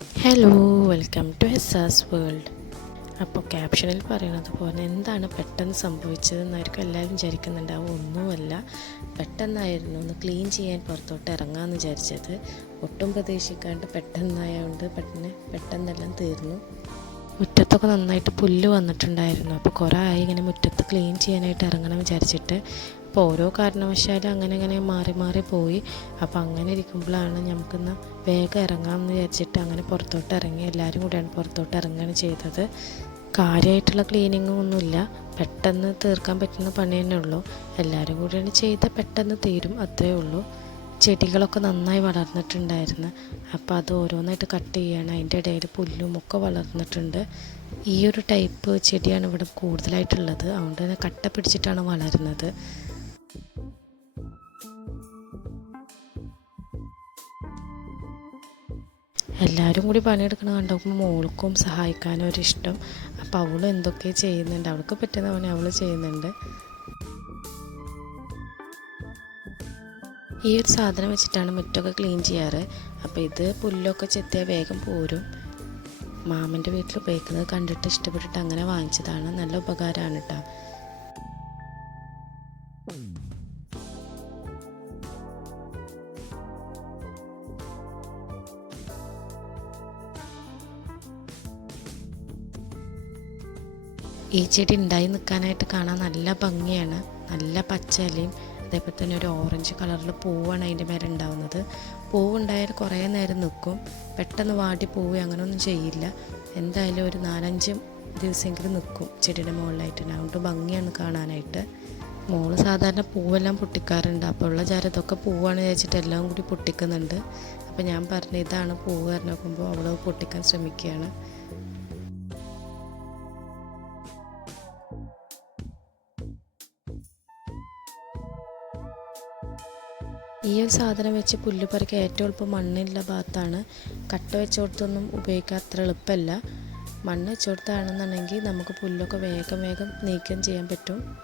Hello welcome to ഹെസാസ് world അപ്പോൾ ക്യാപ്ഷനിൽ പറയുന്നത് പോലെ എന്താണ് പെട്ടെന്ന് സംഭവിച്ചതെന്നായിരിക്കും എല്ലാവരും വിചാരിക്കുന്നുണ്ടാവും ഒന്നുമല്ല. പെട്ടെന്നായിരുന്നു. ഒന്ന് ക്ലീൻ ചെയ്യാൻ പുറത്തോട്ട് ഇറങ്ങാമെന്ന് വിചാരിച്ചത്. ഒട്ടും പ്രതീക്ഷിക്കാണ്ട് പെട്ടെന്നായതുകൊണ്ട് പെട്ടെന്ന് പെട്ടെന്നെല്ലാം തീർന്നു. മുറ്റത്തൊക്കെ നന്നായിട്ട് പുല്ല് വന്നിട്ടുണ്ടായിരുന്നു. അപ്പോൾ കുറേ ആയി ഇങ്ങനെ മുറ്റത്ത് ക്ലീൻ ചെയ്യാനായിട്ട് ഇറങ്ങണം വിചാരിച്ചിട്ട്. അപ്പോൾ ഓരോ കാരണവശാലും അങ്ങനെ അങ്ങനെ മാറി മാറി പോയി. അപ്പോൾ അങ്ങനെ ഇരിക്കുമ്പോഴാണ് നമുക്കിന്ന് വേഗം ഇറങ്ങാമെന്ന് വിചാരിച്ചിട്ട് അങ്ങനെ പുറത്തോട്ട് ഇറങ്ങി. എല്ലാവരും കൂടെയാണ് പുറത്തോട്ട് ഇറങ്ങുകയാണ് ചെയ്തത്. കാര്യമായിട്ടുള്ള ക്ലീനിങ്ങും ഒന്നുമില്ല. പെട്ടെന്ന് തീർക്കാൻ പറ്റുന്ന പണി തന്നെ ഉള്ളൂ. എല്ലാവരും കൂടിയാണ് ചെയ്താൽ പെട്ടെന്ന് തീരും അത്രേ ഉള്ളൂ. ചെടികളൊക്കെ നന്നായി വളർന്നിട്ടുണ്ടായിരുന്നു. അപ്പോൾ അത് ഓരോന്നായിട്ട് കട്ട് ചെയ്യണം. അതിന്റെ ഇടയിൽ പുല്ലും ഒക്കെ വളർന്നിട്ടുണ്ട്. ഈ ഒരു ടൈപ്പ് ചെടിയാണ് ഇവിടെ കൂടുതലായിട്ടുള്ളത്. അതുകൊണ്ട് തന്നെ കട്ട പിടിച്ചിട്ടാണ് വളരുന്നത്. എല്ലാവരും കൂടി പണിയെടുക്കണ കണ്ടപ്പോൾ മോൾക്കും സഹായിക്കാനും ഒരിഷ്ടം. അപ്പോൾ അവൾ എന്തൊക്കെ ചെയ്യുന്നുണ്ട്. അവൾക്ക് പറ്റുന്ന പണി അവൾ ചെയ്യുന്നുണ്ട്. ഈ ഒരു സാധനം വെച്ചിട്ടാണ് മുറ്റൊക്കെ ക്ലീൻ ചെയ്യാറ്. അപ്പോൾ ഇത് പുല്ലൊക്കെ ചെത്തിയാൽ വേഗം പോരും. മാമന്റെ വീട്ടിൽ ഉപയോഗിക്കുന്നത് കണ്ടിട്ട് ഇഷ്ടപ്പെട്ടിട്ട് അങ്ങനെ വാങ്ങിച്ചതാണ്. നല്ല ഉപകാരമാണ് കേട്ടോ. ഈ ചെടി ഉണ്ടായി നിൽക്കാനായിട്ട് കാണാൻ നല്ല ഭംഗിയാണ്. നല്ല പച്ച അതേപോലെ തന്നെ ഒരു ഓറഞ്ച് കളറിൽ പൂവാണ് അതിന്റെ മേലെ ഉണ്ടാവുന്നത്. പൂവുണ്ടായാൽ കുറേ നേരം നിൽക്കും പെട്ടെന്ന് വാടി പോവുക അങ്ങനെയൊന്നും ചെയ്യില്ല. എന്തായാലും ഒരു നാലഞ്ച് ദിവസമെങ്കിലും നിൽക്കും ചെടിയുടെ മുകളിലായിട്ട്. അതുകൊണ്ട് ഭംഗിയാണ് കാണാനായിട്ട്. മോൾ സാധാരണ പൂവെല്ലാം പൊട്ടിക്കാറുണ്ട്. അപ്പോൾ ഉള്ള ചാരത്തൊക്കെ പൂവാണ് വിചാരിച്ചിട്ട് എല്ലാം കൂടി പൊട്ടിക്കുന്നുണ്ട്. അപ്പോൾ ഞാൻ പറഞ്ഞു ഇതാണ് പൂവ് പറഞ്ഞ് നോക്കുമ്പോൾ അവൾ പൊട്ടിക്കാൻ ശ്രമിക്കുകയാണ്. ഈ ഒരു സാധനം വെച്ച് പുല്ല് പറിക്കാൻ ഏറ്റവും എളുപ്പം മണ്ണില്ല ഭാഗത്താണ്. കട്ട വെച്ചോടത്തൊന്നും ഉപയോഗിക്കാൻ അത്ര എളുപ്പമല്ല. മണ്ണ് വെച്ചോടത്താണെന്നുണ്ടെങ്കിൽ നമുക്ക് പുല്ലൊക്കെ വേഗം വേഗം നീക്കം ചെയ്യാൻ പറ്റും.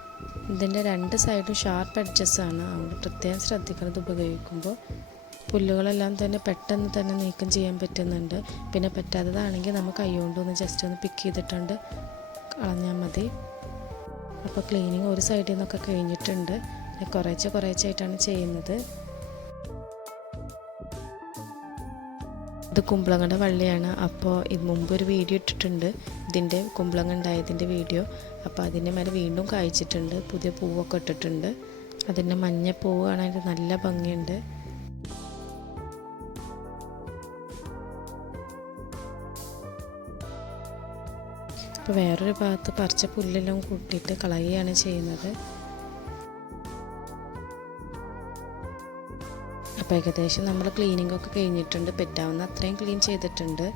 ഇതിന്റെ രണ്ട് സൈഡും ഷാർപ്പ് എഡ്ജസ് ആണ്. അതുകൊണ്ട് പ്രത്യേകം ശ്രദ്ധിക്കണം ഇത് ഉപയോഗിക്കുമ്പോൾ പുല്ലുകളെല്ലാം തന്നെ പെട്ടെന്ന് തന്നെ നീക്കം ചെയ്യാൻ പറ്റുന്നുണ്ട്. പിന്നെ പറ്റാത്തതാണെങ്കിൽ നമുക്ക് കൈകൊണ്ട് ഒന്ന് ജസ്റ്റ് ഒന്ന് പിക്ക് ചെയ്തിട്ടുണ്ട്. കളഞ്ഞാൽ മതി. അപ്പോൾ ക്ലീനിങ് ഒരു സൈഡിൽ നിന്നൊക്കെ കഴിഞ്ഞിട്ടുണ്ട്. കുറേശ്ശെ കുറേശ്ശെ ആയിട്ടാണ് ചെയ്യുന്നത്. ഇത് കുമ്പളങ്ങയുടെ വള്ളിയാണ്. അപ്പോൾ ഇത് മുമ്പ് ഒരു വീഡിയോ ഇട്ടിട്ടുണ്ട്. ഇതിന്റെ കുമ്പളങ്ങ ഉണ്ടായതിന്റെ വീഡിയോ. അപ്പോൾ അതിന്റെ മേലെ വീണ്ടും കായ്ച്ചിട്ടുണ്ട്. പുതിയ പൂവൊക്കെ ഇട്ടിട്ടുണ്ട്. അതിന്റെ മഞ്ഞ പൂവാണ് കാണാൻ നല്ല ഭംഗിയുണ്ട്. ഇപ്പോൾ വേറൊരു ഭാഗത്ത് പറിച്ച പുല്ലെല്ലാം കൂട്ടിയിട്ട് കളയുകയാണ് ചെയ്യുന്നത്. അപ്പോൾ ഏകദേശം നമ്മൾ ക്ലീനിങ് ഒക്കെ കഴിഞ്ഞിട്ടുണ്ട്. പറ്റാവുന്ന അത്രയും ക്ലീൻ ചെയ്തിട്ടുണ്ട്.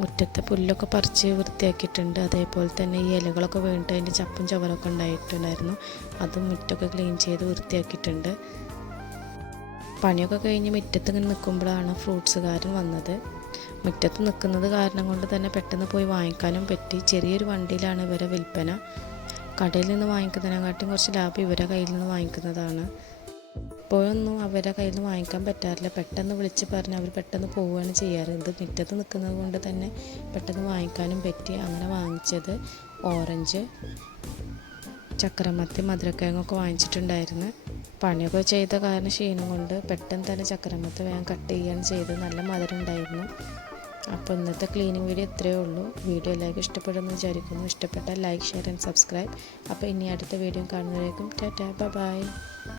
മുറ്റത്തെ പുല്ലൊക്കെ പറിച്ച് വൃത്തിയാക്കിയിട്ടുണ്ട്. അതേപോലെ തന്നെ ഈ ഇലകളൊക്കെ വീണിട്ട് അതിന്റെ ചപ്പും ചവറൊക്കെ ഉണ്ടായിട്ടുണ്ടായിരുന്നു. അതും മുറ്റൊക്കെ ക്ലീൻ ചെയ്ത് വൃത്തിയാക്കിയിട്ടുണ്ട്. പണിയൊക്കെ കഴിഞ്ഞ് മുറ്റത്ത് ഇങ്ങനെ നിൽക്കുമ്പോഴാണ് ഫ്രൂട്ട്സുകാരൻ വന്നത്. മുറ്റത്ത് നിൽക്കുന്നത് കാരണം കൊണ്ട് തന്നെ പെട്ടെന്ന് പോയി വാങ്ങിക്കാനും പറ്റി. ചെറിയൊരു വണ്ടിയിലാണ് ഇവരെ വിൽപ്പന. കടയിൽ നിന്ന് വാങ്ങിക്കുന്നതിനെക്കാട്ടും കുറച്ച് ലാഭം ഇവരെ കയ്യിൽ നിന്ന് വാങ്ങിക്കുന്നതാണ്. ഇപ്പോഴൊന്നും അവരുടെ കയ്യിൽ നിന്ന് വാങ്ങിക്കാൻ പറ്റാറില്ല. പെട്ടെന്ന് വിളിച്ച് പറഞ്ഞ് അവർ പെട്ടെന്ന് പോവുകയാണ് ചെയ്യാറ്. ഇത് മുറ്റത്ത് നിൽക്കുന്നത് കൊണ്ട് തന്നെ പെട്ടെന്ന് വാങ്ങിക്കാനും പറ്റി. അങ്ങനെ വാങ്ങിച്ചത് ഓറഞ്ച് ചക്രമത്തി മധുരക്കിഴങ്ങൊക്കെ വാങ്ങിച്ചിട്ടുണ്ടായിരുന്നു. പണിയൊക്കെ ചെയ്ത കാരണം ക്ഷീണം കൊണ്ട് പെട്ടെന്ന് തന്നെ ചക്രമത്തി വേഗം കട്ട് ചെയ്യുകയാണ് ചെയ്തത്. നല്ല മധുരം ഉണ്ടായിരുന്നു. അപ്പോൾ ഇന്നത്തെ ക്ലീനിങ് വീഡിയോ ഇത്രയേ ഉള്ളൂ. വീഡിയോ എല്ലാവർക്കും ഇഷ്ടപ്പെടുമെന്ന് വിചാരിക്കുന്നു. ഇഷ്ടപ്പെട്ടാൽ ലൈക്ക് ഷെയർ ആൻഡ് സബ്സ്ക്രൈബ് അപ്പോൾ ഇനി അടുത്ത വീഡിയോ കാണുന്നവരേക്കും ടാറ്റാ ബൈ